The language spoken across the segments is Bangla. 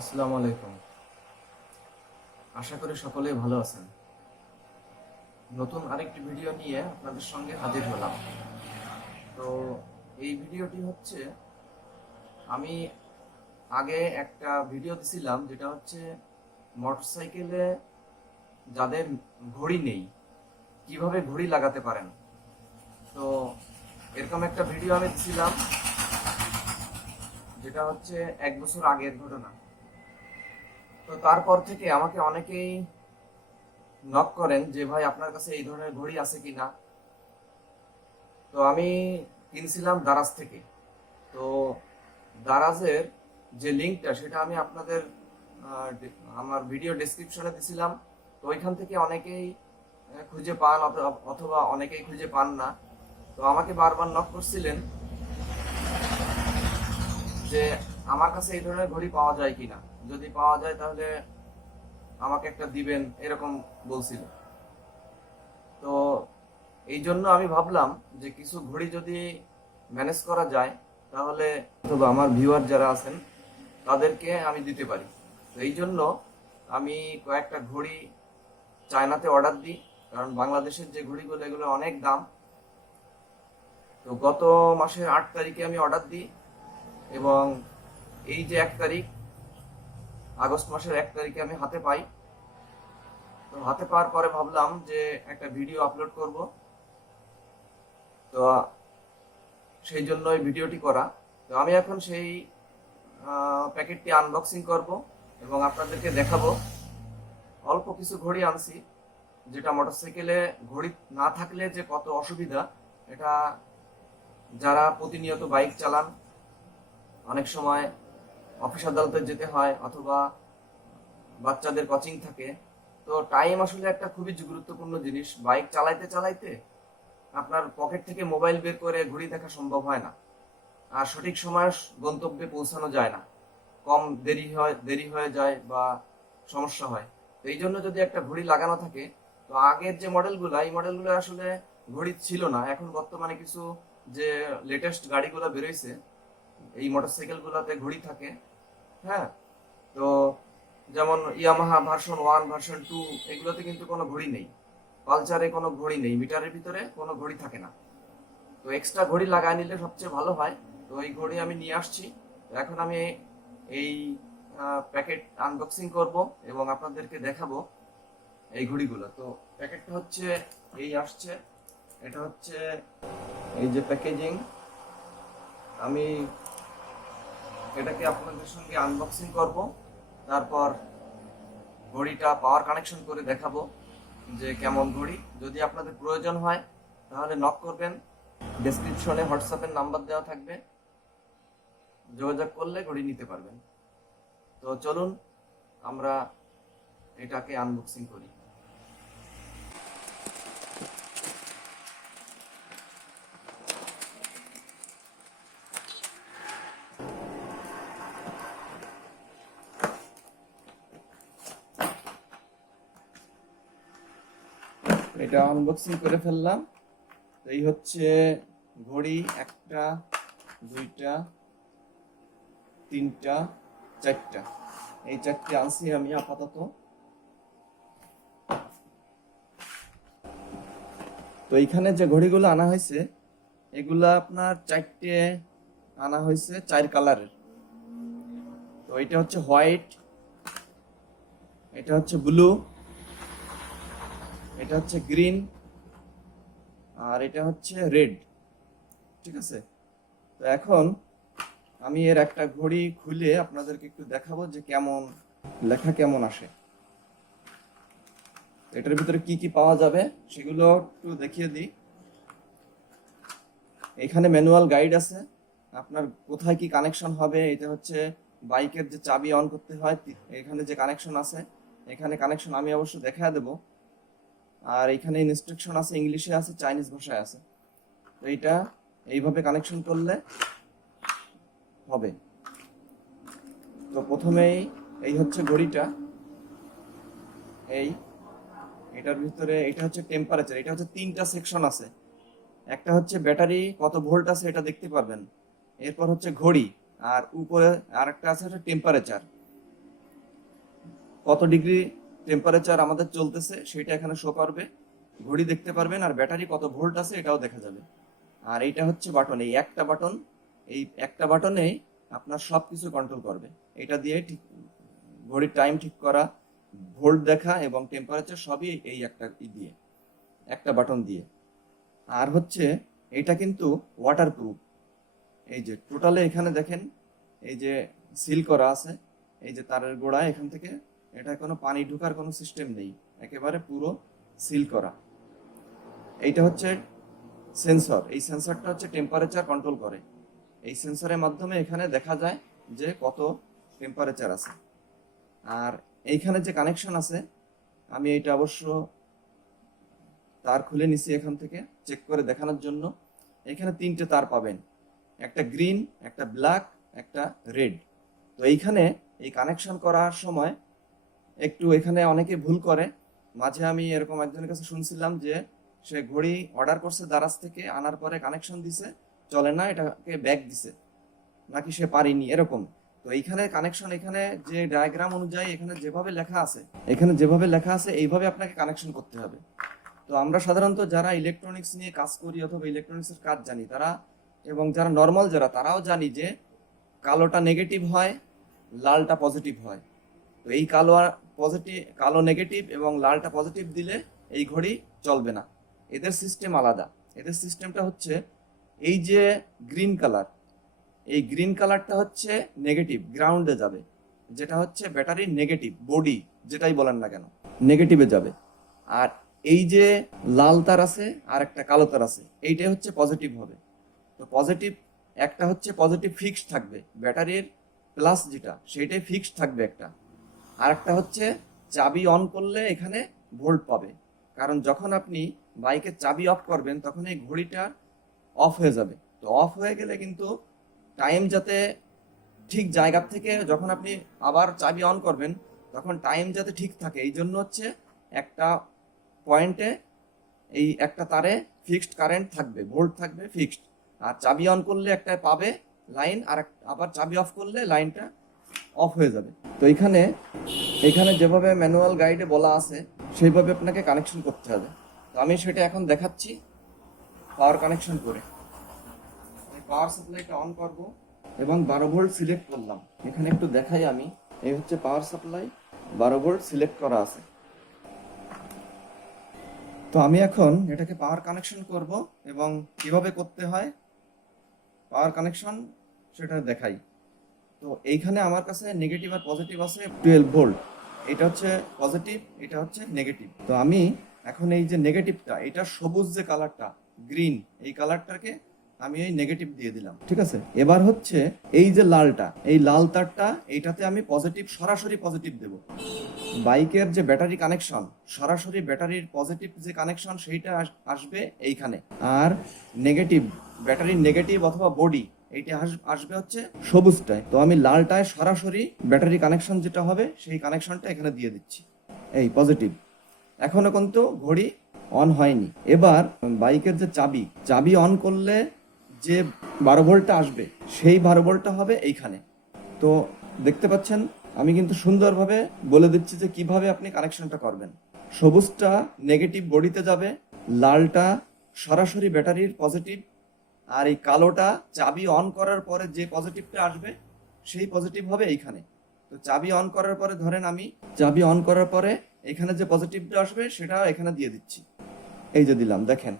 আসসালামু আলাইকুম। আশা করি সকলেই ভালো আছেন। নতুন আরেকটি ভিডিও নিয়ে আপনাদের সঙ্গে হাজির হলাম। তো এই ভিডিওটি হচ্ছে, আমি আগে একটা ভিডিও দিছিলাম, যেটা হচ্ছে মোটরসাইকেলে যাদের ঘড়ি নেই, কীভাবে ঘড়ি লাগাতে পারেন? তো এরকম একটা ভিডিও আমি দিছিলাম, যেটা হচ্ছে এক বছর আগের ঘটনা। তো তারপর থেকে আমাকে অনেকেই নক করেন যে, ভাই, আপনার কাছে এই ধরনের ঘড়ি আছে কি না তো আমি কিনছিলাম দারাজ থেকে। তো দারাজের যে লিঙ্কটা, সেটা আমি আপনাদের আমার ভিডিও ডেসক্রিপশনে দিছিলাম। তো ওইখান থেকে অনেকেই খুঁজে পান, অথ- অথবা অনেকেই খুঁজে পান না। তো আমাকে বারবার নক করছিলেন যে আমার কাছে এই ধরনের ঘড়ি পাওয়া যায় কিনা? যদি পাওয়া যায়, তাহলে আমাকে একটা দিবেন, এরকম বলছিল। তো এই জন্য আমি ভাবলাম যে কিছু ঘড়ি যদি ম্যানেজ করা যায়, তাহলে অথবা আমার ভিউয়ার যারা আছেন, তাদেরকে আমি দিতে পারি। তো এই জন্য আমি কয়েকটা ঘড়ি চায়নাতে অর্ডার দিই, কারণ বাংলাদেশের যে ঘড়িগুলো, এগুলো অনেক দাম। তো গত মাসের আট তারিখে আমি অর্ডার দিই, এবং এই যে এক তারিখ, আগস্ট মাসের এক তারিখে আমি হাতে পাই। তো হাতে পাওয়ার পরে ভাবলাম যে একটা ভিডিও আপলোড করব। তো সেই জন্য এই ভিডিওটি করা। তো আমি এখন সেই প্যাকেটটি আনবক্সিং করব এবং আপনাদেরকে দেখাবো। অল্প কিছু ঘড়ি আনছি, যেটা মোটরসাইকেলে ঘড়ি না থাকলে যে কত অসুবিধা, এটা যারা প্রতিনিয়ত বাইক চালান, অনেক সময় অফিস আদালতে যেতে হয় অথবা বাচ্চাদের কোচিং থাকে। তো টাইম আসলে একটা খুবই গুরুত্বপূর্ণ জিনিস। বাইক চালাইতে চালাইতে আপনার পকেট থেকে মোবাইল বের করে ঘড়ি দেখা সম্ভব হয় না। আর সঠিক সময়ে গন্তব্যে পৌঁছানো যায় না। কম দেরি হয়, দেরি হয়ে যায় বা সমস্যা হয়। তো এই জন্য যদি একটা ঘড়ি লাগানো থাকে, তো আগের যে মডেলগুলো এই মডেলগুলো আসলে ঘড়ি ছিল না। এখন বর্তমানে কিছু যে লেটেস্ট গাড়িগুলো বেরোইছে, এই মোটরসাইকেল গুলাতে ঘড়ি থাকে। হ্যাঁ? তো যেমন Yamaha version one version two এগুলোতে কিন্তু কোনো ঘড়ি নেই। পালচারে কোনো ঘড়ি নেই, মিটারের ভিতরে কোনো ঘড়ি থাকে না। তো এক্সট্রা ঘড়ি লাগায় নিলে সবচেয়ে ভালো হয়। তো এই ঘড়ি আমি নিয়ে আসছি। এখন আমি এই প্যাকেট আনবক্সিং করব এবং আপনাদেরকে দেখাবো এই ঘড়িগুলো। তো প্যাকেটটা হচ্ছে, এই আসছে। এটা হচ্ছে এই যে প্যাকেজিং আমি এটাকে আপনাদের সঙ্গে আনবক্সিং করব। তারপর ঘড়িটা পাওয়ার কানেকশন করে দেখাবো যে কেমন ঘড়ি। যদি আপনাদের প্রয়োজন হয়, তাহলে নক করবেন। ডেসক্রিপশনে হোয়াটসঅ্যাপের নাম্বার দেওয়া থাকবে। যোগাযোগ করলে ঘড়ি নিতে পারবেন। তো চলুন, আমরা এটাকে আনবক্সিং করি। এটা আনবক্সিং করে ফেললাম। তো এই হচ্ছে ঘড়ি, একটা, দুইটা, তিনটা, চারটা। এই চারটে আনছি আমি আপাতত। তো এইখানে যে ঘড়িগুলো আনা হয়েছে, এগুলা আপনার চারটে আনা হয়েছে চার কালারের। তো এটা হচ্ছে হোয়াইট, এটা হচ্ছে ব্লু এটা হচ্ছে গ্রিন আর এটা হচ্ছে রেড, ঠিক আছে? তো এখন আমি এর একটা ঘড়ি খুলে আপনাদেরকে একটু দেখাবো যে কেমন, লেখা কেমন আসে। এটার ভিতরে কি কি পাওয়া যাবে সেগুলো একটু দেখিয়ে দিই। এখানে ম্যানুয়াল গাইড আছে। আপনার কোথায় কি কানেকশন হবে, এটা হচ্ছে বাইকের যে চাবি অন করতে হয় এখানে যে কানেকশন আছে, এখানে কানেকশন আমি অবশ্য দেখা দেবো। আর এখানে ইনস্ট্রাকশন আছে, ইংলিশে আছে চাইনিজ ভাষায় আছে। তো এটা এইভাবে কানেকশন করলে হবে। তো প্রথমেই এই হচ্ছে ঘড়িটা। এই এটার ভিতরে এটা হচ্ছে টেম্পারেচার এটা হচ্ছে তিনটা সেকশন আছে। একটা হচ্ছে ব্যাটারি কত ভোল্ট আছে এটা দেখতে পারবেন। এরপর হচ্ছে ঘড়ি, আর উপরে আরেকটা আছে হচ্ছে টেম্পারেচার কত ডিগ্রি টেম্পারেচার আমাদের চলতেছে সেটা এখানে শো করবে। ঘড়ি দেখতে পারবেন আর ব্যাটারি কত ভোল্ট আছে এটাও দেখা যাবে। আর এইটা হচ্ছে বাটন এই একটা বাটন এই একটা বাটনেই আপনার সব কিছু কন্ট্রোল করবে। এটা দিয়ে ঠিক, ঘড়ির টাইম ঠিক করা ভোল্ট দেখা এবং টেম্পারেচার সবই এই একটা দিয়ে, একটা বাটন দিয়ে। আর হচ্ছে, এটা কিন্তু ওয়াটার প্রুফ এই যে টোটালে এখানে দেখেন, এই যে সিল করা আছে, এই যে তারের গোড়া এখান থেকে এটা কোনো পানি ঢোকার কোনো সিস্টেম নেই। একেবারে পুরো সিল করা। এইটা হচ্ছে সেন্সর এই সেন্সরটা হচ্ছে টেম্পারেচার কন্ট্রোল করে। এই সেন্সরের মাধ্যমে এখানে দেখা যায় যে কত টেম্পারেচার আছে। আর এইখানে যে কানেকশন আছে, আমি এটা অবশ্য তার খুলে নিছি এখান থেকে চেক করে দেখানোর জন্য। এখানে তিনটে তার পাবেন। একটা গ্রিন একটা ব্ল্যাক একটা রেড তো এইখানে এই কানেকশন করার সময় একটু এখানে অনেকে ভুল করে। মাঝে আমি এরকম একজনের কাছে শুনছিলাম যে, সে ঘড়ি অর্ডার করছে দারাজ থেকে, আনার পরে কানেকশন দিছে, চলে না, এটাকে ব্যাক দিছে। নাকি সে পারিনি, এরকম। তো এইখানে কানেকশন এখানে যে ডায়াগ্রাম অনুযায়ী এখানে যেভাবে লেখা আছে, এখানে যেভাবে লেখা আছে, এইভাবে আপনাকে কানেকশন করতে হবে। তো আমরা সাধারণত যারা ইলেকট্রনিক্স নিয়ে কাজ করি অথবা ইলেকট্রনিক্সের কাজ জানি, তারা এবং যারা নর্মাল যারা, তারাও জানি যে, কালোটা নেগেটিভ হয়, লালটা পজিটিভ হয়। তো এই কালো পজিটিভ, কালো নেগেটিভ এবং লালটা পজিটিভ দিলে এই ঘড়ি চলবে না। এদের সিস্টেম আলাদা। এদের সিস্টেমটা হচ্ছে এই যে গ্রিন কালার এই গ্রিন কালারটা হচ্ছে নেগেটিভ গ্রাউন্ডে যাবে। যেটা হচ্ছে ব্যাটারির নেগেটিভ বডি যেটাই বলেন না কেন নেগেটিভে যাবে। আর এই যে লাল তার আছে আর একটা কালো তার আছে, এইটাই হচ্ছে পজিটিভ হবে। তো পজিটিভ একটা হচ্ছে পজিটিভ ফিক্সড থাকবে। ব্যাটারির প্লাস যেটা, সেইটাই ফিক্সড থাকবে একটা। আর একটা হচ্ছে চাবি অন করলে এখানে ভোল্ট পাবে। কারণ যখন আপনি বাইকের চাবি অফ করবেন, তখন এই ঘড়িটা অফ হয়ে যাবে। তো অফ হয়ে গেলে কিন্তু টাইম যাতে ঠিক জায়গা থেকে যখন আপনি আবার চাবি অন করবেন, তখন টাইম যাতে ঠিক থাকে। এই জন্য হচ্ছে একটা পয়েন্টে এই একটা তারে ফিক্সড কারেন্ট থাকবে, ভোল্ট থাকবে ফিক্সড আর চাবি অন করলে একটা পাবে লাইন আর আবার চাবি অফ করলে লাইনটা অফ হয়ে যাবে। তো এখানে এখানে যেভাবে ম্যানুয়াল গাইডে বলা আছে, সেইভাবে আপনাকে কানেকশন করতে হবে। তো আমি সেটা এখন দেখাচ্ছি পাওয়ার কানেকশন করে। আমি পাওয়ার সাপ্লাইটা অন করব এবং বারো ভোল্ট সিলেক্ট করলাম। এখানে একটু দেখাই আমি, এই হচ্ছে পাওয়ার সাপ্লাই বারো ভোল্ট সিলেক্ট করা আছে। তো আমি এখন এটাকে পাওয়ার কানেকশন করব এবং কীভাবে করতে হয় পাওয়ার কানেকশন সেটা দেখাই। তো এইখানে আমার কাছে নেগেটিভ আর পজিটিভ আছে টুয়েলভ ভোল্ট এটা হচ্ছে পজিটিভ এটা হচ্ছে নেগেটিভ তো আমি এখন এই যে নেগেটিভটা এটা সবুজ যে কালারটা গ্রিন এই কালারটাকে আমি এই নেগেটিভ দিয়ে দিলাম, ঠিক আছে? এবার হচ্ছে এই যে লালটা, এই লাল তারটা, এইটাতে আমি পজিটিভ সরাসরি পজিটিভ দেব। বাইকের যে ব্যাটারি কানেকশন সরাসরি ব্যাটারির পজিটিভ যে কানেকশন সেইটা আসবে এইখানে। আর নেগেটিভ ব্যাটারির নেগেটিভ অথবা বডি এইটা আস- আসবে হচ্ছে সবুজটায় তো আমি লালটায় সরাসরি ব্যাটারি কানেকশন যেটা হবে, সেই কানেকশনটা এখানে দিয়ে দিচ্ছি। এই, পজিটিভ। এখনও কিন্তু ঘড়ি অন হয়নি। এবার বাইকের যে চাবি চাবি অন করলে যে বারো ভোল্টটা আসবে, সেই বারো ভোল্টটা হবে এইখানে। তো দেখতে পাচ্ছেন, আমি কিন্তু সুন্দরভাবে বলে দিচ্ছি যে কীভাবে আপনি কানেকশনটা করবেন। সবুজটা নেগেটিভ বডিতে যাবে, লালটা সরাসরি ব্যাটারির পজিটিভ আর এই কালোটা চাবি অন করার পরে যে পজিটিভটা আসবে, সেই পজিটিভ হবে এইখানে। তো চাবি অন করার পরে ধরেন আমি, চাবি অন করার পরে এখানে যে পজিটিভটা আসবে সেটা এখানে দিয়ে দিচ্ছি। এই যে দিলাম, দেখেন।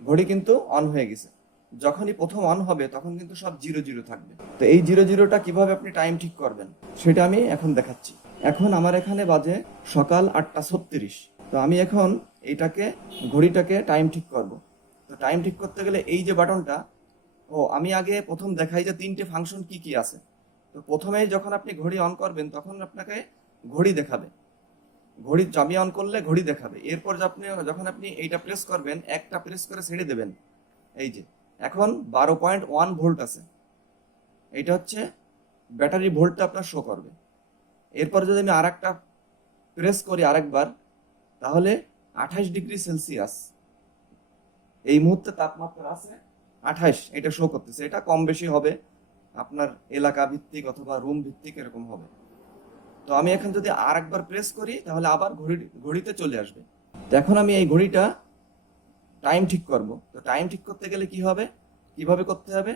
ঘড়ি কিন্তু অন হয়ে গেছে। যখনই প্রথম অন হবে, তখন কিন্তু সব জিরো জিরো থাকবে। তো এই জিরো জিরোটা কীভাবে আপনি টাইম ঠিক করবেন, সেটা আমি এখন দেখাচ্ছি। এখন আমার এখানে বাজে সকাল আটটা ছত্রিশ। তো আমি এখন এইটাকে ঘড়িটাকে টাইম ঠিক করব। তো টাইম ঠিক করতে গেলে এই যে বাটনটা, ও, আমি আগে প্রথম দেখাই যে তিনটে ফাংশন কি কি আছে। তো প্রথমেই যখন আপনি ঘড়ি অন করবেন, তখন আপনাকে ঘড়ি দেখাবে। ঘড়ি, চাবি অন করলে ঘড়ি দেখাবে। এরপর আপনি, যখন আপনি এইটা প্রেস করবেন, একটা প্রেস করে ছেড়ে দেবেন। এই যে, এখন বারো পয়েন্ট ওয়ান ভোল্ট আছে। এইটা হচ্ছে ব্যাটারি ভোল্টটা আপনার শো করবে। এরপর যদি আমি আরেকটা প্রেস করি আরেকবার, তাহলে আঠাশ ডিগ্রি সেলসিয়াস এই মুহূর্তে তাপমাত্রা আছে আঠাশ, এটা শো করতেছে। এটা কম বেশি হবে আপনার এলাকা ভিত্তিক অথবা রুম ভিত্তিক এরকম হবে। তো আমি এখন যদি আর একবার প্রেস করি, তাহলে আবার ঘড়ি, ঘড়িতে চলে আসবে। তো এখন আমি এই ঘড়িটা টাইম ঠিক করব। তো টাইম ঠিক করতে গেলে কি হবে? কীভাবে করতে হবে?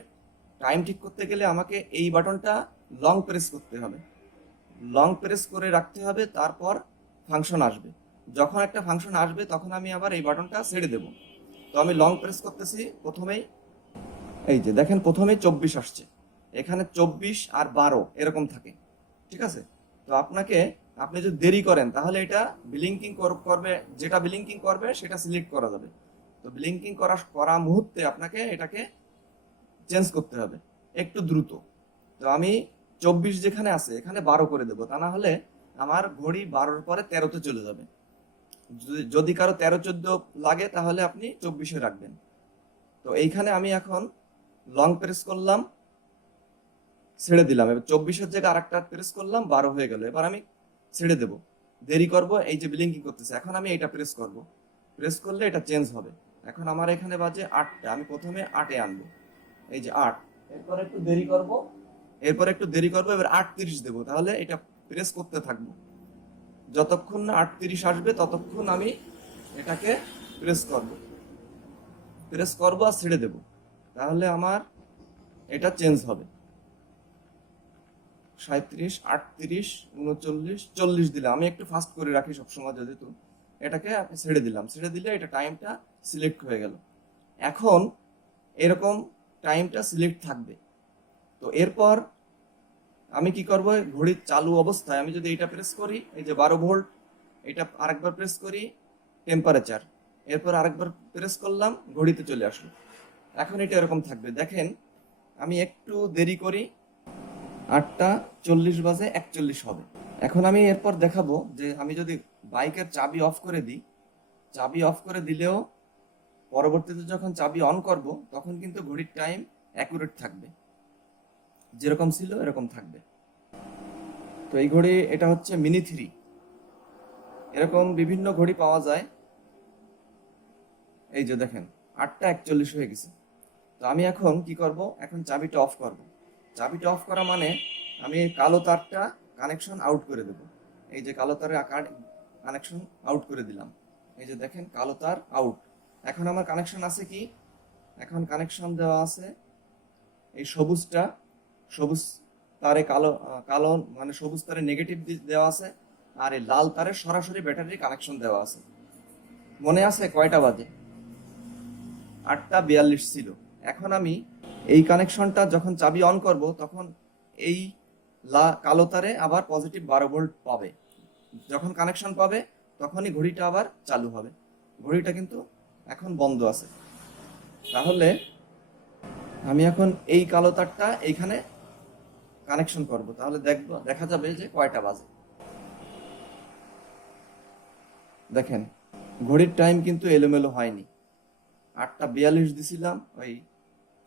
টাইম ঠিক করতে গেলে আমাকে এই বাটনটা লং প্রেস করতে হবে। লং প্রেস করে রাখতে হবে, তারপর ফাংশন আসবে। যখন একটা ফাংশন আসবে, তখন আমি আবার এই বাটনটা ছেড়ে দেব। তো আমি লং প্রেস করতেছি প্রথমেই। এই যে দেখেন প্রথমেই চব্বিশ আসছে। এখানে চব্বিশ আর বারো এরকম থাকে। ঠিক আছে? তো আপনাকে, আপনি যদি দেরি করেন, তাহলে এটা ব্লিঙ্কিং করবে, যেটা ব্লিঙ্কিং করবে, সেটা সিলেক্ট করা যাবে। তো ব্লিঙ্কিং করা করা মুহূর্তে আপনাকে এটাকে চেঞ্জ করতে হবে, একটু দ্রুত। তো আমি চব্বিশ যেখানে আছে, এখানে বারো করে দেবো। তা না হলে আমার ঘড়ি বারোর পরে তেরোতে চলে যাবে। যদি- কারও তেরো চোদ্দ লাগে, তাহলে আপনি চব্বিশে রাখবেন। তো এইখানে আমি এখন লং প্রেস করলাম, ছেড়ে দিলাম। এবার চব্বিশের জায়গায় আরেকটা প্রেস করলাম, বারো হয়ে গেল। এবার আমি ছেড়ে দেব। দেরি করব, এই যে ব্লিঙ্কিং করতেছে। এখন আমি এটা প্রেস করব। প্রেস করলে এটা চেঞ্জ হবে। এখন আমার এখানে বাজে আটটা। আমি প্রথমে আটে আনব। এই যে আট। এরপর একটু দেরি করব। এরপর একটু দেরি করব। এবার আটত্রিশ দেবো। তাহলে এটা প্রেস করতে থাকব। যতক্ষণ না আটত্রিশ আসবে, ততক্ষণ আমি এটাকে প্রেস করব। প্রেস করব আর ছেড়ে দেব। তাহলে আমার এটা চেঞ্জ হবে। সাঁত্রিশ আটত্রিশ, উনচল্লিশ, চল্লিশ দিলাম আমি একটু ফাস্ট করে রাখি সবসময় যেহেতু। এটাকে আমি ছেড়ে দিলাম। ছেড়ে দিলে এটা টাইমটা সিলেক্ট হয়ে গেল। এখন এরকম টাইমটা সিলেক্ট থাকবে। তো এরপর আমি কি করব? ঘড়ির চালু অবস্থায় আমি যদি এটা প্রেস করি, এই যে বারো ভোল্ট, এটা আরেকবার প্রেস করি টেম্পারেচার এরপর আরেকবার প্রেস করলাম, ঘড়িতে চলে আসলো। এখন এটা এরকম থাকবে। দেখেন, আমি একটু দেরি করি, আটটা চল্লিশ বাজে একচল্লিশ হবে। এখন আমি এরপর দেখাবো যে আমি যদি বাইকের চাবি অফ করে দিই, চাবি অফ করে দিলেও পরবর্তীতে যখন চাবি অন করব, তখন কিন্তু ঘড়ির টাইম অ্যাকুরেট থাকবে। যেরকম ছিল, এরকম থাকবে। তো এই ঘড়ি, এটা হচ্ছে মিনি থ্রি এরকম বিভিন্ন ঘড়ি পাওয়া যায়। এই যে দেখেন, আটটা একচল্লিশ হয়ে গেছে। তো আমি এখন কি করব? এখন চাবিটা অফ করব। চাবিটা অফ করা মানে আমি কালো তারটা কানেকশন আউট করে দেব। এই যে কালো তারের আকার কানেকশন আউট করে দিলাম। এই যে দেখেন, কালো তার আউট এখন আমার কানেকশন আছে কি? এখন কানেকশন দেওয়া আছে এই সবুজটা। সবুজ তারে কালো কালো মানে সবুজ তারে নেগেটিভ দেওয়া আছে, আর এই লাল তারে সরাসরি ব্যাটারি কানেকশন দেওয়া আছে। মনে আছে কয়টা বাজে? আটটা বিয়াল্লিশ ছিল। এখন আমি এই কানেকশনটা যখন চাবি অন করব, তখন এই কালো তারে আবার পজিটিভ বারো ভোল্ট পাবে। যখন কানেকশন পাবে, তখনই ঘড়িটা আবার চালু হবে। ঘড়িটা কিন্তু এখন বন্ধ আছে। তাহলে আমি এখন এই কালো তারটা এইখানে কানেকশন করব, তাহলে দেখব, দেখা যাবে যে কয়টা বাজে। দেখেন, ঘড়ির টাইম কিন্তু এলোমেলো হয়নি। আটটা বিয়াল্লিশ দিছিলাম, ওই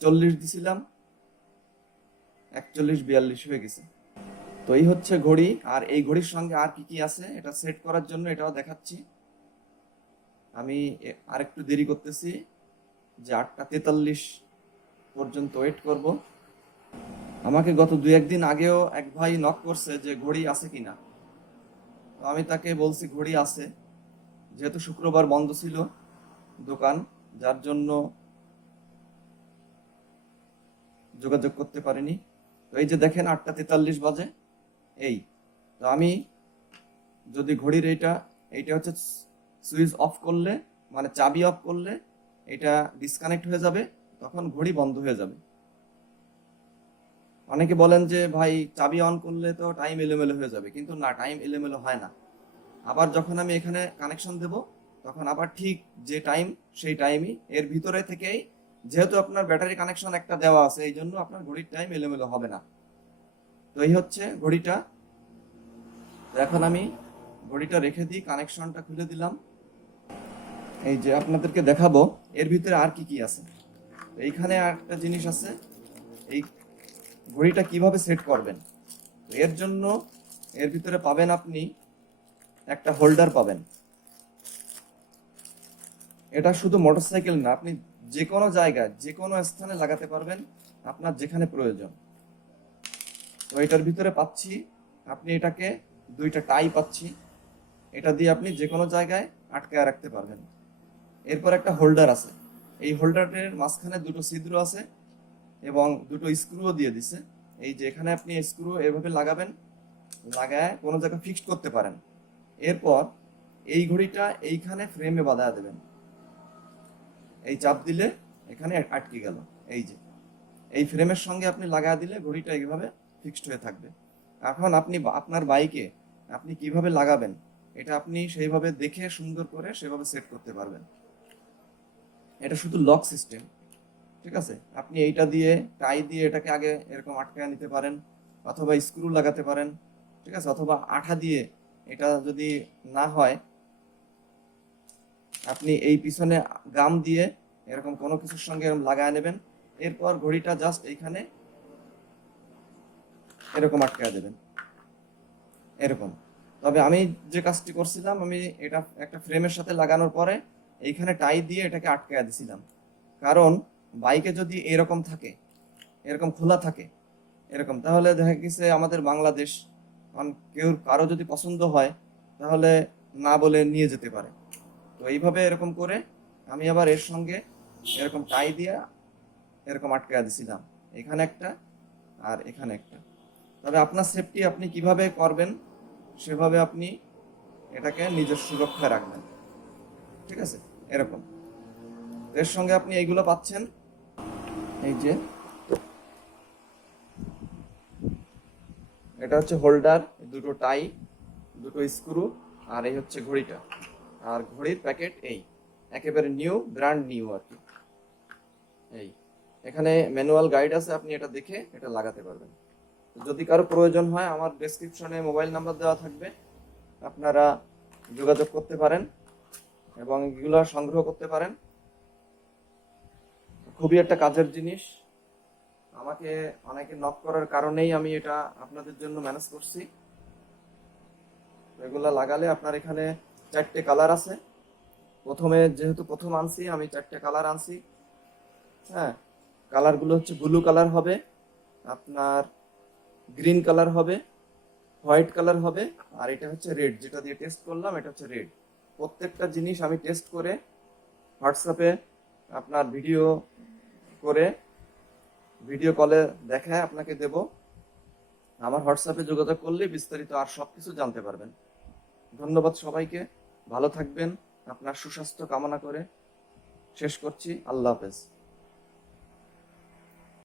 চল্লিশ দিছিলাম, একচল্লিশ বিয়াল্লিশ হয়ে গেছে। তো এই হচ্ছে ঘড়ি, আর এই ঘড়ির সঙ্গে আর কি কি আছে, এটা সেট করার জন্য এটাও দেখাচ্ছি। আমি আর একটু দেরি করতেছি, যে আটটা তেতাল্লিশ পর্যন্ত ওয়েট করব। আমাকে গত দুই একদিন আগেও এক ভাই নক করছে যে ঘড়ি আছে কিনা। তো আমি তাকে বলছি, ঘড়ি আছে। যেহেতু শুক্রবার বন্ধ ছিল দোকান, যার জন্য যোগাযোগ করতে পারিনি। তো এই যে দেখেন, আটটা তেতাল্লিশ বাজে। এই, তো আমি যদি ঘড়ির এইটা এইটা হচ্ছে সুইচ অফ করলে মানে চাবি অফ করলে এটা ডিসকানেক্ট হয়ে যাবে, তখন ঘড়ি বন্ধ হয়ে যাবে। অনেকে বলেন যে, ভাই, চাবি অন করলে তো টাইম এলোমেলো হয়ে যাবে। কিন্তু না টাইম এলোমেলো হয় না। আবার যখন আমি এখানে কানেকশন দেব, তখন আবার ঠিক যে টাইম সেই টাইমই এর ভিতরে থেকেই যেহেতু আপনার ব্যাটারি কানেকশন একটা দেওয়া আছে, এই জন্য আপনার ঘড়ির টাইম এলোমেলো হবে না। তো এই হচ্ছে ঘড়িটা। এখন আমি ঘড়িটা রেখে দিই কানেকশনটা খুলে দিলাম। এই যে আপনাদেরকে দেখাবো, এর ভিতরে আর কি কি আছে? এইখানে একটা জিনিস আছে। ঘড়িটা কীভাবে সেট করবেন? এর জন্য এর ভিতরে পাবেন আপনি একটা হোল্ডার পাবেন। এটা শুধু মোটরসাইকেল না, আপনি যে কোনো জায়গায় যে কোনো স্থানে লাগাতে পারবেন আপনার যেখানে প্রয়োজন। তো এটার ভিতরে পাচ্ছি, আপনি এটাকে দুইটা টাই পাচ্ছি। এটা দিয়ে আপনি যে কোনো জায়গায় আটকায় রাখতে পারবেন। এরপর একটা হোল্ডার আছে। এই হোল্ডারের মাঝখানে দুটো ছিদ্র আছে। এবং দুটো স্ক্রুও দিয়ে দিছে। এই যে এখানে আপনি স্ক্রু এভাবে লাগাবেন, লাগায় কোনো জায়গায় ফিক্সড করতে পারেন। এরপর এই ঘড়িটা এইখানে ফ্রেমে বাঁধা দেবেন। এই চাপ দিলে এখানে আটকে গেল। এই যে, এই ফ্রেমের সঙ্গে আপনি লাগায় দিলে ঘড়িটা এইভাবে ফিক্সড হয়ে থাকবে। এখন আপনি আপনার বাইকে আপনি কীভাবে লাগাবেন, এটা আপনি সেইভাবে দেখে সুন্দর করে সেভাবে সেট করতে পারবেন। এটা শুধু লক সিস্টেম ঠিক আছে? আপনি এইটা দিয়ে টাই দিয়ে এটাকে আগে এরকম আটকায় নিতে পারেন অথবা স্ক্রু লাগাতে পারেন, ঠিক আছে? অথবা আঠা দিয়ে এটা যদি না হয়, আপনি এই পিছনে গাম দিয়ে এরকম কোনো কিছুর সঙ্গে এরকম লাগায় নেবেন। এরপর ঘড়িটা জাস্ট এইখানে এরকম আটকায় দেবেন। এরকম। তবে আমি যে কাজটি করছিলাম, আমি এটা একটা ফ্রেমের সাথে লাগানোর পরে এইখানে টাই দিয়ে এটাকে আটকায় দিছিলাম। কারণ বাইকে যদি এরকম থাকে, এরকম খোলা থাকে, এরকম, তাহলে দেখা গেছে আমাদের বাংলাদেশ, কারণ কেউ, কারও যদি পছন্দ হয়, তাহলে না বলে নিয়ে যেতে পারে। তো এইভাবে এরকম করে আমি আবার এর সঙ্গে এরকম টাই দিয়ে এরকম আটকায় দিছিলাম এখানে একটা আর এখানে একটা। তবে আপনার সেফটি আপনি কীভাবে করবেন, সেভাবে আপনি এটাকে নিজের সুরক্ষায় রাখবেন। ঠিক আছে? এরকম। এর সঙ্গে আপনি এইগুলো পাচ্ছেন। এই যে। এটা হচ্ছে হোল্ডার দুটো টাই, দুটো স্ক্রু, আর এই হচ্ছে ঘড়িটা। আর ঘড়ির প্যাকেট এই, একেবারে নিউ, ব্র্যান্ড নিউ আর কি। এই, এখানে ম্যানুয়াল গাইড আছে, আপনি এটা দেখে এটা লাগাতে পারবেন। যদি কারও প্রয়োজন হয়, আমার ডেসক্রিপশনে মোবাইল নাম্বার দেওয়া থাকবে। আপনারা যোগাযোগ করতে পারেন এবং এগুলো সংগ্রহ করতে পারেন। খুবই একটা কাজের জিনিস। আমাকে অনেকে নক করার কারণেই আমি এটা আপনাদের জন্য ম্যানেজ করছি। এগুলা লাগালে আপনার এখানে চারটে কালার আছে। প্রথমে যেহেতু প্রথম আনছি, আমি চারটে কালার আনছি। হ্যাঁ কালারগুলো হচ্ছে ব্লু কালার হবে, আপনার গ্রিন কালার হবে হোয়াইট কালার হবে, আর এটা হচ্ছে রেড যেটা দিয়ে টেস্ট করলাম, এটা হচ্ছে রেড প্রত্যেকটা জিনিস আমি টেস্ট করে হোয়াটসঅ্যাপে আপনার ভিডিও করে ভিডিও কলে দেখায়, আপনাকে দেব। আমার হোয়াটসঅ্যাপে যোগাযোগ করলে বিস্তারিত আর সব কিছু জানতে পারবেন। ধন্যবাদ সবাইকে। ভালো থাকবেন। আপনার সুস্বাস্থ্য কামনা করে শেষ করছি। আল্লাহ হাফেজ।